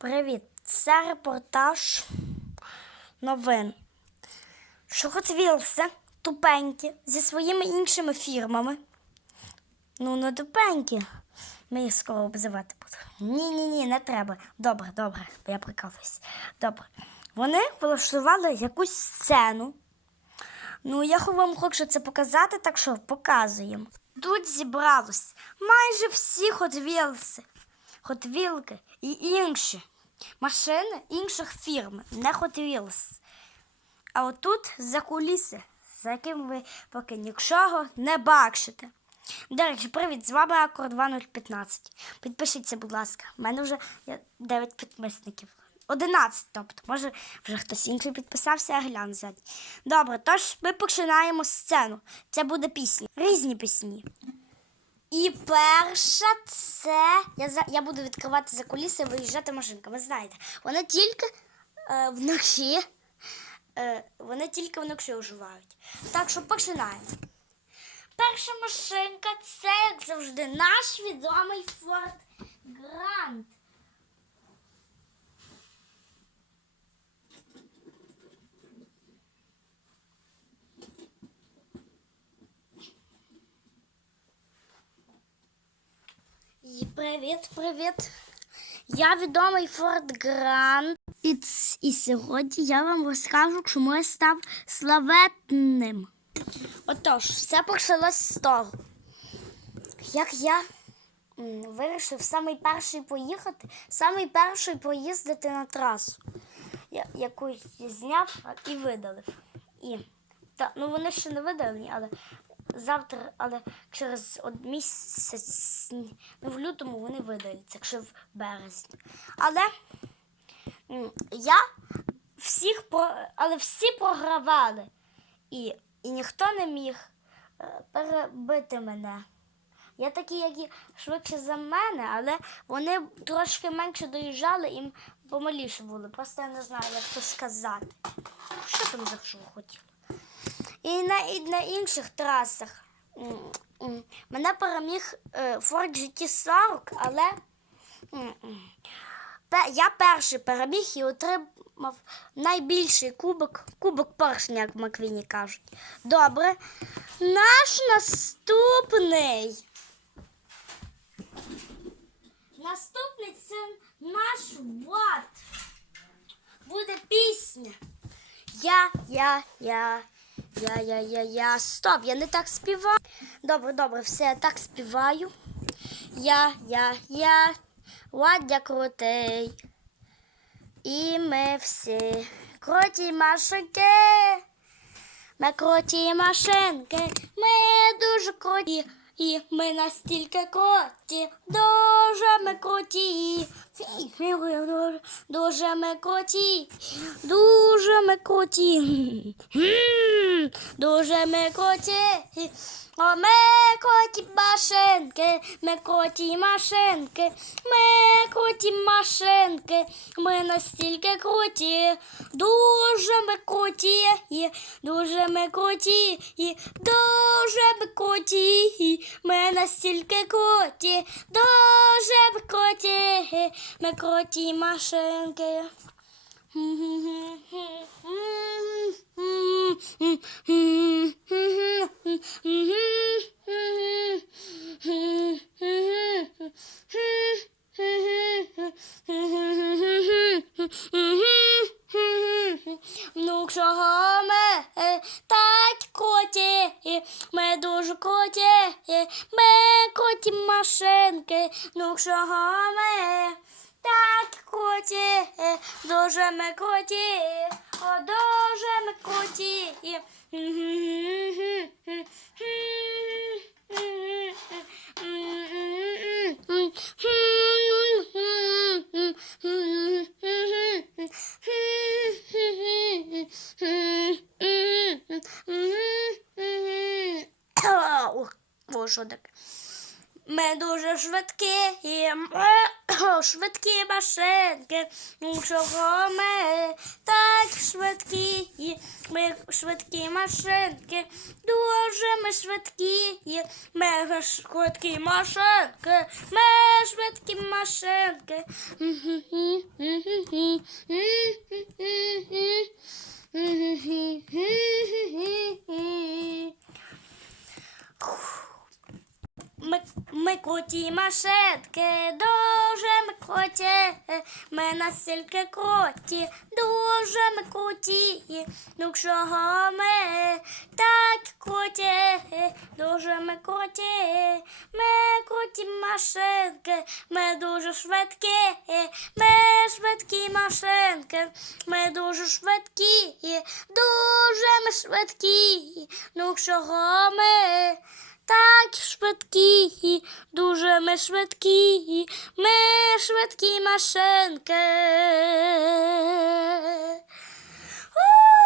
Привіт! Це репортаж новин. Wheels тупенькі зі своїми іншими фірмами. Ну, не тупенькі. Ми їх скоро обзивати будемо. Ні-ні ні, не треба. Добре, добре, я прикалуюсь. Добре. Вони влаштували якусь сцену. Ну, я вам хочу це показати, так що показуємо. Тут зібралось майже всі Hot Wheels і інші машини інших фірм, не Wheels. А отут за куліси, за яким ви поки нічого не бачите. До речі, привіт, з вами Акор 2015. Підпишіться, будь ласка. У мене вже є 9 підписників. 11, тобто, може, вже хтось інший підписався, а гляну ззаді. Добре, тож ми починаємо сцену. Це буде пісня. Різні пісні. І перша це. Я, за... я буду відкривати за куліси і виїжджати машинка. Ви знаєте, вона тільки е, вночі. Е, вони тільки вночі оживають. Так що починаємо. Перша машинка це, як завжди, наш відомий Ford Grand. І привіт, привіт. Я відомий Форд Грант. І, і сьогодні я вам розкажу, чому я став славетним. Отож, все почалось з того. Як я вирішив самий перший поїхати, самий перший поїздити на трасу, яку зняв і видалив. І, та, ну вони ще не видалені, але завтра, але через місяць, ну в лютому вони видаляться, якщо в березні. Але я всіх про, але всі програвали. І, і ніхто не міг е, перебити мене. Я такі, які швидше за мене, але вони трошки менше доїжджали і помаліше були. Просто я не знаю, як то сказати. Що там за що хотіли? І на, і на інших трасах мене переміг е, Ford GT40, але м, м, пе- я перший переміг і отримав найбільший кубок, кубок поршня, як в Маквіні кажуть. Добре. Наш наступний. Наступний це наш Влад. Буде пісня. Я, я, я, я, я, я, я. Стоп, я не так співаю. Добре, добре, все, я так співаю. Я, я, я, Ладя крутий. І ми всі круті машинки. Ми круті машинки, ми дуже круті. І ми настільки круті, дуже ми круті. Дуже ми круті, дуже ми круті. Дуже ми круті. О, ми круті машинки, ми круті машинки, ми круті машинки, ми настільки круті, дуже ми круті, дуже ми круті, дуже ми круті, ми настільки круті, дуже ми круті, ми круті машинки. Ну, чого ми е, так круті, ми дуже круті, ми круті машинки, ну чого ми так круті, дуже ми круті, о, дуже ми круті. О, таке? Ми дуже швидкі, швидкі машинки. Нічого ми так швидкі, ми швидкі машинки. Дуже ми швидкі, і ми швидкі машинки. Ми швидкі машинки. Ух круті машинки, дуже ми круті, ми настільки круті, дуже ми круті, ну чого ми так круті, дуже ми круті, ми круті машинки, ми дуже швидкі, ми швидкі машинки, ми дуже швидкі, дуже ми швидкі, ну чого ми tak szwedki, duże my szwedki, my szwedki maszynkę. Uuu.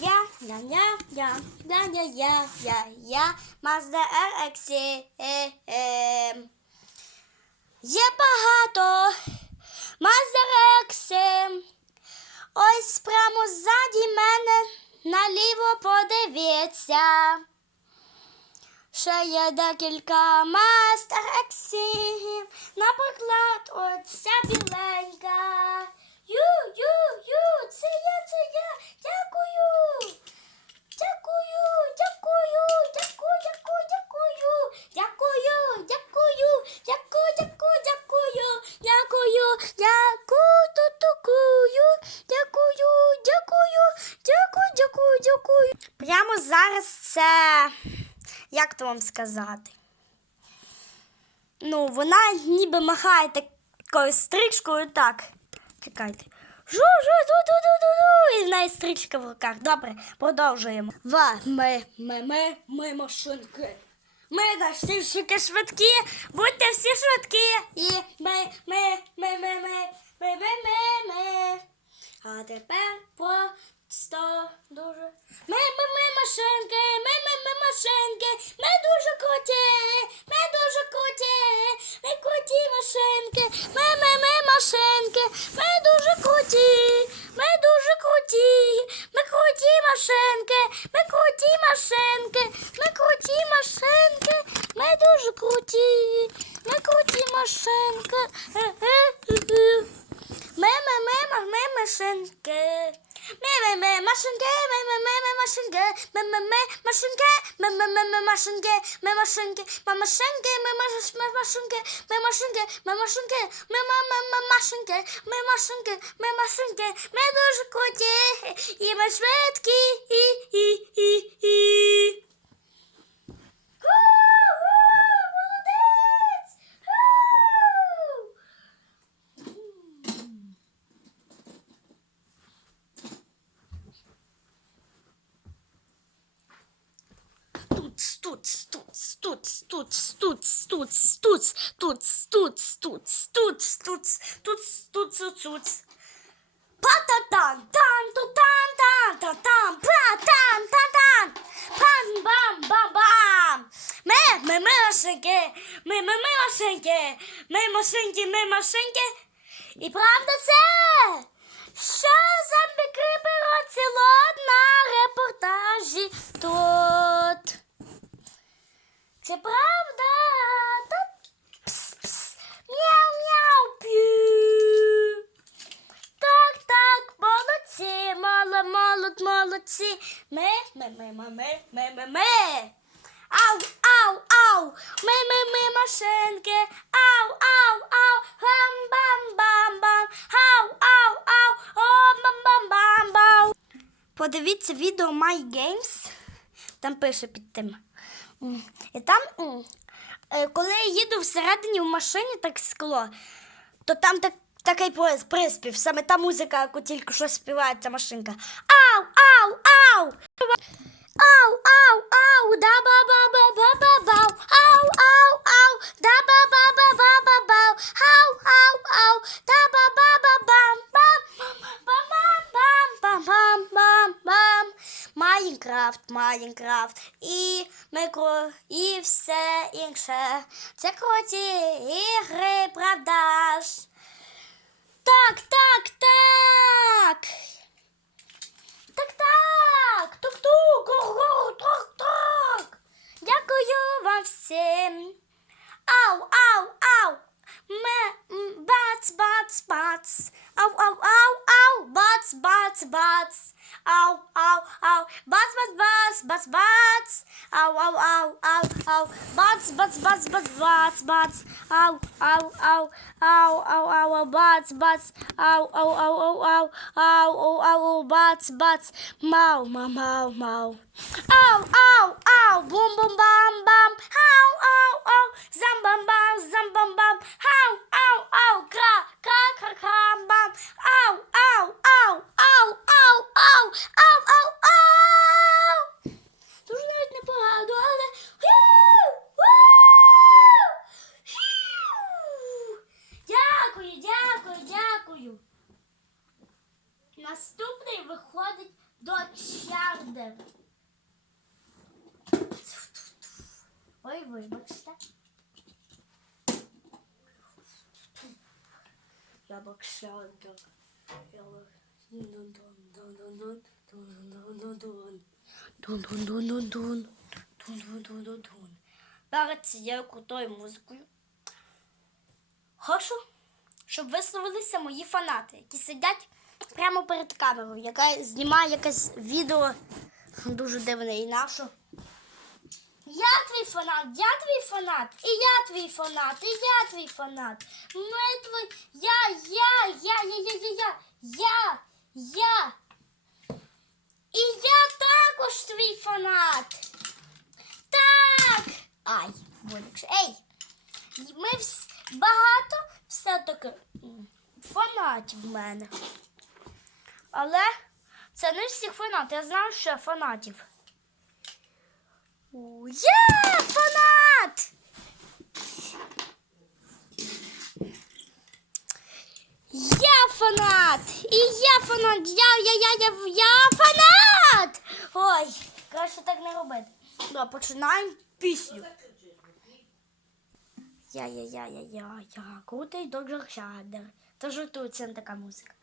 Я, я, я, я, я, я, я, я, я, Mazda RX. Е, е. Є багато RX. Ось прямо ззаді мене наліво подивіться. Ще є декілька RX. Наприклад, оця біленька. Ю, ю, ю, це я, це я. Дякую. Дякую, дякую, дякую, дякую, дякую, дякую, дякую, дякую, дякую, дякую, дякую, дякую, тутукую, дякую, дякую, дякую, дякую, дякую. Прямо зараз це, як то вам сказати? Ну, вона ніби махає такою стрічкою так. Чекайте. Жу, жу, ду, ду, ду, ду, ду. І в неї стрічка в руках. Добре, продовжуємо. Ва, ми, ми, ми, ми машинки. Ми настільки швидкі, будьте всі швидкі. І ми, ми, ми, ми, ми, ми, ми, ми, ми. А тепер по сто дуже. Ми, ми, ми, машинки, ми, ми, ми, машинки, ми дуже круті, ми дуже круті, ми круті машинки, ми, ми, ми, машинки, ми дуже круті, ми дуже круті, ми круті машинки, ми круті машинки, ми круті машинки, ми дуже круті, ми круті машинки. Е-е-е-е. Ми, ми, ми, ми, ми, машинки. Ми, ми, ми, машинки, ми, ми, ми, ми, машинки, ми, ми, ми, машинки, ми, ми, ми, ми, машинки, ми, машинки, ми, машинки, ми, маш- ми, машинки, ми, машинки, ми, машинки, ми, машинки, ми, машинки, ми, машинки, ми дуже круті, і ми швидкі, і, і, і, і. Ху-ху, молодець! Ху! Туц, туц, туц, туц, туц, туц, туц, туц, туц, туц, туц, туц, туц, туц, туц. Па-та-тан, тан, ту тан, тан, та тан, па-тан, та-тан, пам, бам, бам, бам. Ми, ми, ми машинки, ми, ми, ми машинки, ми машинки, ми машинки. І правда це, що зомбіки беруть село на репортажі тут. Це правда? Тут пс-пс, мяу-мяу-п'ю. Так, так, молодці, мало, молод, молодці. Ми, ми, ми, ми, ми, ми, ми. Ау, ау, ау, ми, ми, ми, машинки. Ау, ау, ау, хам, бам, бам, бам. Ау, ау, ау, о, бам, бам, бам, бам. Подивіться відео My Games. Там пише під тим. І там е, коли я їду всередині в машині, так скло, то там так, такий приспів, саме та музика, яку тільки що співає ця машинка. Ау, ау, ау! Ау, ау, ау, да ба ба ба ба ба бау. Ау, ау, ау, да ба ба ба ба ба бау. Ау, ау, ау, да ба ба ба бам бам бам бам бам бам бам бам. Майнкрафт, Майнкрафт і микро, і все інше. Це круті ігри, правда ж? Так, так. Так, Дякую вам всім. Ау, ау, ау. Ме, м, бац, бац, бац. Ау, ау, ау, ау, бац, бац, бац. Ау, ау, ау, бац, бац, бац, бац, бац. Ау, ау, ау, ау, ау, бац, бац, бац, бац, бац, бац. Ау, ау, ау, ау, ау, ау, ау, бац, бац. Ау, ау, ау, ау, ау, ау, ау, ау, ау, бац, бац. Мау, мау, мау, мау. Ау, ау, ау, бум, бум, бам, бам. Ау, ау, ау, зам, бам, бам, зам, бам, бам. Ау, ау, ау, кра, кра, кра, крам, бам. Ау, ау, ау, ау, ау, ау, ау, ау, ау. Дуже навіть непогано, але... Дякую, дякую, дякую. Наступний виходить до Чардер. Ой, вибачте. Я Боксандер. Я Дун-дун-дун-дун-дун. Дун-дун-дун-дун-дун. Перед цією крутою музикою. Хочу, щоб висловилися мої фанати, які сидять прямо перед камерою, яка знімає якесь відео дуже дивне і нашу. Я твій фанат, я твій фанат, і я твій фанат, і я твій фанат. Ми твій, я, я, я, я, я, я, я, я, я. І я також твій фанат. Так. Ай, боляче. Ей, ми вс... багато все-таки фанатів в мене. Але це не всіх фанатів. Я знаю, що фанатів. Є фанат! Я фанат! І я фанат! Я, я, я, я, я фанат! Ой, краще так не робити. Ну, починаємо пісню. Я, я, крутий доктор шадер. То тут це така музика.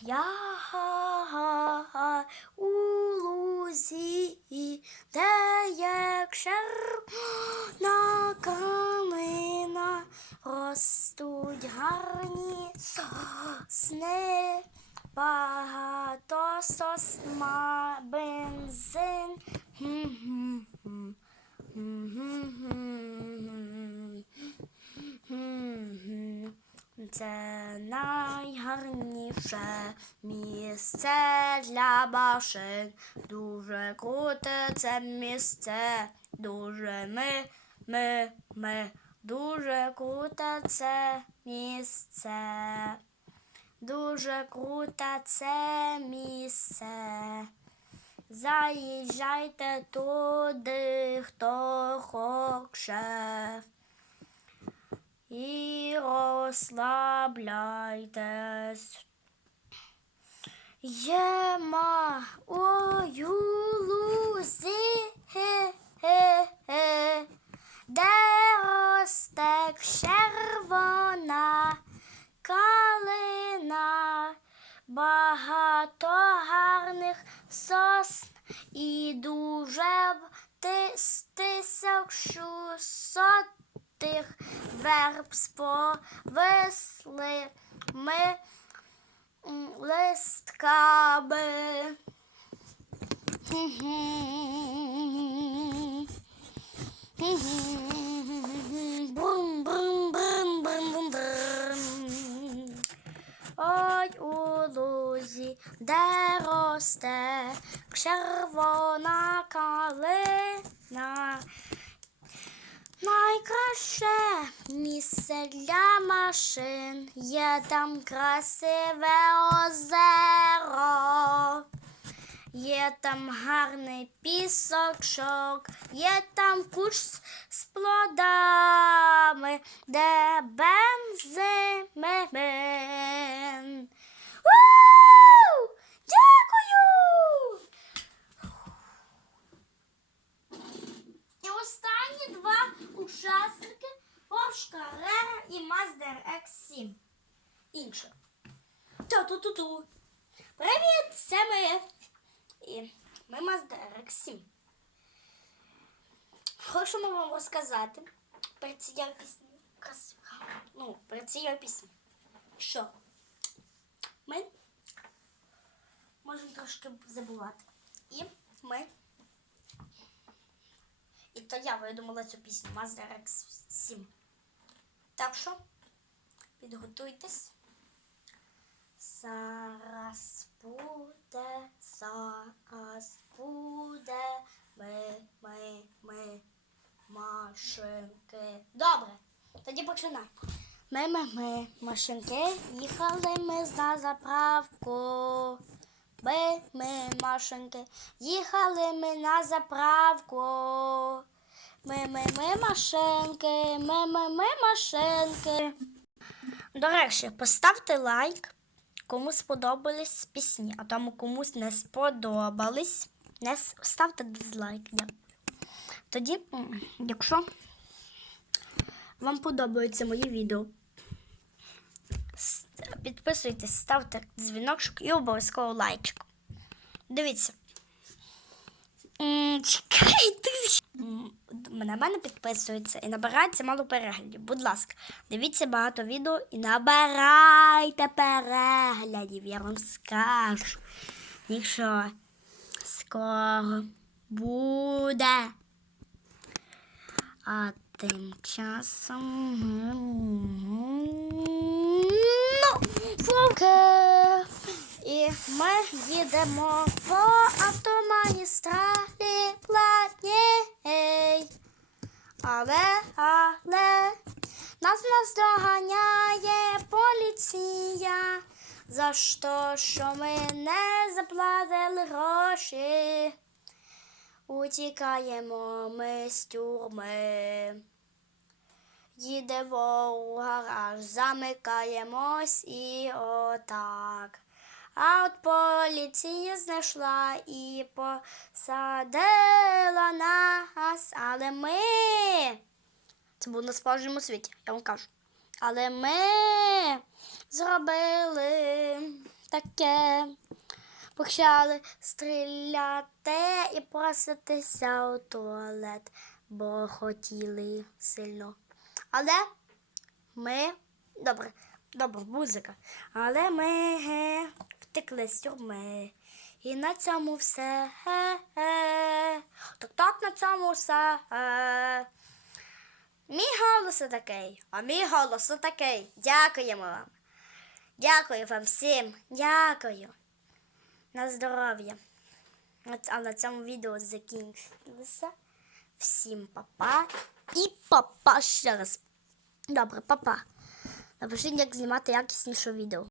Я у лузі, де як червона калина ростуть гарні сосни, багато сосна, бензин. Це найгарніше місце для машин. Дуже круте це місце. Дуже ми, ми, ми. Дуже круте це місце. Дуже круте це місце. Заїжджайте туди, хто хоче і розслабляйтесь. Є маю лузи, хе, хе, де росте червона калина, багато гарних сосн і дуже тисяч шістсот сотих верб сповисли ми м, листками. Брум, брум, брум, брум, брум, брум. Ой у лузі, де росте червона калина. Найкраще місце для машин. Є там красиве озеро. Є там гарний пісочок, є там куш з- плодами, де бензимен. Вау! Дякую! І останні два учасники Porsche Carrera і Mazda RX-7. Інше. Ту-ту-ту-ту. Привіт, це ми. І ми Mazda RX-7. Хочемо вам розказати цією піснею. крас- Ну, перед цією піснею. Що? Ми можемо трошки забувати. І ми то я видумала цю пісню Mazda RX-7. Так що підготуйтесь. Зараз буде, зараз буде. Ми, ми, ми, машинки. Добре, тоді починай. Ми, ми, ми, машинки, їхали ми на заправку. Ми, ми, машинки, їхали ми на заправку. Ми, ми, ми, машинки, ми, ми, ми, машинки. До речі, поставте лайк, кому сподобались пісні, а тому комусь не сподобались. Не ставте дизлайк. Тоді, якщо вам подобаються мої відео, підписуйтесь, ставте дзвіночок і обов'язково лайчик. Дивіться. Чекайте. На мене підписується і набирається мало переглядів. Будь ласка, дивіться багато відео і набирайте переглядів, я вам скажу. Якщо скоро буде. А тим часом. Ну, фоке. І ми їдемо по автомагістралі платній. Але, але нас нас доганяє поліція. За що, що ми не заплатили гроші. Утікаємо ми з тюрми. Їдемо у гараж, замикаємось і отак. А от поліція знайшла і посадила нас, але ми. Це було на справжньому світі, я вам кажу. Але ми зробили таке. Почали стріляти і проситися у туалет, бо хотіли сильно. Але ми. Добре, добре, музика. Але ми ге, втекли з тюрми. І на цьому все. Е-е. Так так на цьому все. Е. Мій голос такий, а мій голос такий. Дякуємо вам. Дякую вам всім. Дякую. На здоров'я. А на цьому відео закінчилося. Всім папа і папа ще раз. Добре, папа. Напишіть, як знімати якісніше відео.